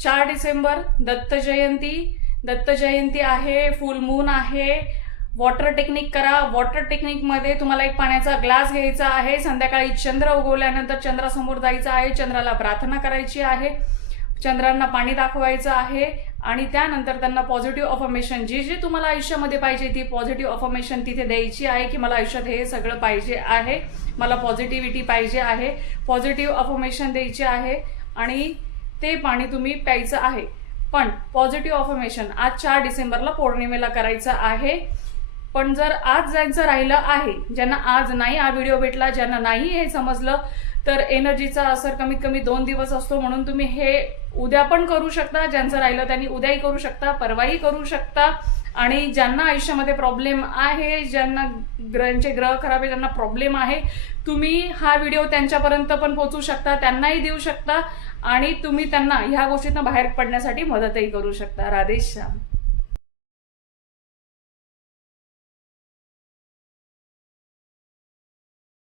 4 डिसेंबर दत्त जयंती आहे, फुल मून आहे। Water technique करा। वॉटर टेक्निक मध्ये तुम्हाला एक पाण्याचा ग्लास घ्यायचा आहे, संध्याकाळी चंद्र उगवल्यानंतर चंद्रासमोर जायचं आहे, चंद्राला प्रार्थना करायची आहे, चंद्रांना पाणी दाखवायचं आहे आणि त्यानंतर त्यांना पॉझिटिव्ह अफर्मेशन जे तुम्हाला आयुष्यामध्ये पाहिजे ती पॉझिटिव्ह अफर्मेशन तिथे द्यायची आहे की मला आयुष्यात हे सगळं पाहिजे आहे, मला पॉझिटिव्हिटी पाहिजे आहे, पॉझिटिव्ह अफर्मेशन द्यायची आहे आणि ते पाणी तुम्ही प्यायचं आहे। पण पॉझिटिव्ह अफर्मेशन आज 4 डिसेंबरला पौर्णिमेला करायचं आहे। पण जर आज ज्यांचं राहिलं आहे, ज्यांना आज नाही हा व्हिडिओ भेटला, ज्यांना नाही हे समजलं, तर एनर्जीचा असर कमीत कमी 2 दिवस असतो, म्हणून तुम्ही हे उद्या पण करू शकता। ज्यांचं राहिलं त्यांनी उद्याही करू शकता, परवाही करू शकता। आणि ज्यांना आयुष्यामध्ये प्रॉब्लेम आहे, ज्यांना ग्रहांचे ग्रह खराब आहे, ज्यांना प्रॉब्लेम आहे, तुम्ही हा व्हिडिओ त्यांच्यापर्यंत पण पोहोचू शकता, त्यांनाही देऊ शकता आणि तुम्ही त्यांना ह्या गोष्टीतून बाहेर पडण्यासाठी मदतही करू शकता। राधेश्याम।